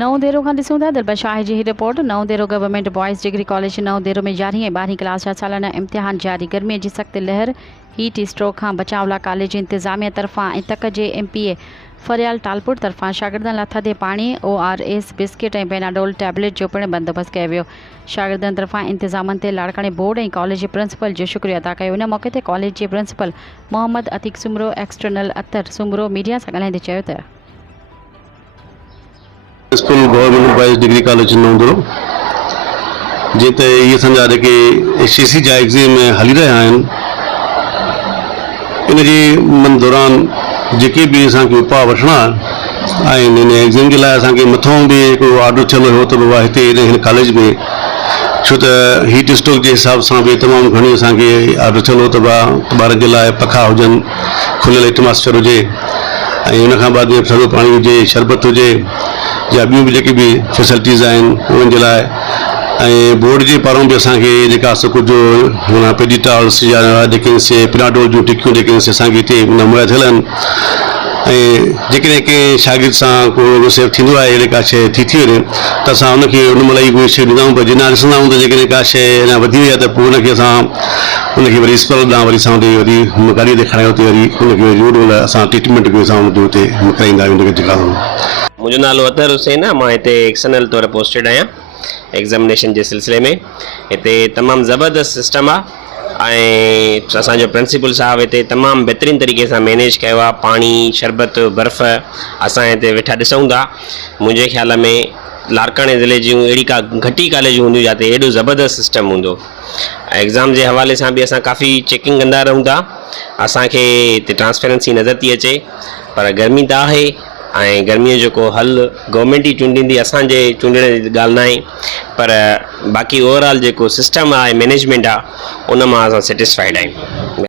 नवदेरो खां ॾिसूं था दिलबर शाह जी report. Naudero government boys degree college Naudero में जारी ऐं 12वीं क्लास जा सालाना इम्तिहान जारी। गर्मीअ जी सख़्त लहर हीट स्ट्रोक खां बचाव लाइ कॉलेज इंतिज़ामिया तरफ़ां ऐं तक जे MPA फरियाल टालपुर तरफ़ां शागिर्दनि लाइ थधे पाणी ORS बिस्किट ऐं बेनाडोल टैबलेट जो पिणु बंदोबस्तु कयो वियो। शागिर्दनि तरफ़ां इंतिज़ामनि ते लाड़काणे बोर्ड ऐं कॉलेज जे प्रिंसिपल जो शुक्रिया अदा कयो। इन मौक़े ते कॉलेज जे principal Mohammad Atiq Soomro external Attar Soomro media सां ॻाल्हाईंदे चयो त school government boys degree college Naudero जीअं त इहे असांजा जेके SCC जा एग्ज़ाम हली रहिया आहिनि, इन जे मन दौरान जेके बि असांखे उपा वठणा आहिनि इन एग्ज़ाम जे लाइ असांखे मथां बि हिकिड़ो ऑर्डर थियलु हुओ त बाबा हिते हिन कॉलेज में छो त हीट स्ट्रोक जे हिसाब सां बि तमामु घणी असांखे ऑर्डर थियलु हो त ॿारनि जे लाइ पखा हुजनि, खुलियल एटमॉस्फेयर हुजे ऐं उन खां बाद थधो पाणी हुजे, शरबत हुजे या ॿियूं बि जेके बि फैसिलिटीज़ आहिनि उन्हनि जे लाइ। ऐं बोर्ड जे पारां बि असांखे जेका कुझु पेडिटॉल्स या जेके पिनाडोल जूं टिकियूं जेके असांखे हिते मुहैया थियल आहिनि। ऐं जेकॾहिं कंहिं शागिर्द सां को सेफ थींदो आहे अहिड़े का शइ थी वञे त असां उनखे उन महिल ई उहे शइ ॾींदा आहियूं। पर जिन ॾिसंदा आहियूं त जेकॾहिं का शइ अञा वधी वई आहे त पोइ उनखे असां उनखे वरी अस्पताल ॾांहुं वरी असां वरी गाॾीअ ते खणाए उते वरी उनखे वरी असां ट्रीटमेंट बि असां उनजो हुते कराईंदा आहियूं उनखे जेका। मुंहिंजो नालो अतर हुसैन आहे। मां हिते एक्सटर्नल तौरु पोस्टेड आहियां एग्ज़ामिनेशन जे सिलसिले में। हिते तमामु ज़बरदस्त सिस्टम आहे ऐं असांजो प्रिंसिपल साहब हिते तमामु बहितरीनु तरीक़े सां मैनेज कयो आहे। पाणी, शरबत, बर्फ़ असां हिते वेठा ॾिसूं था। मुंहिंजे ख़्याल में लाड़काणे ज़िले जूं अहिड़ी का घटि ई कॉलेजूं हूंदियूं जिते एॾो ज़बरदस्त सिस्टम हूंदो। एग्ज़ाम जे हवाले सां बि असां काफ़ी चेकिंग कंदा रहूं था। असांखे हिते ट्रांसपेरेंसी नज़र थी अचे, पर गर्मी त आहे ऐं गर्मीअ जो को हल गवर्नमेंट ई चूंडींदी, असांजे चूंडण जी ॻाल्हि न आहे। पर बाक़ी ओवरऑल जेको सिस्टम आहे, मैनेजमेंट आहे, उन मां असां सेटिस्फाइड आहियूं।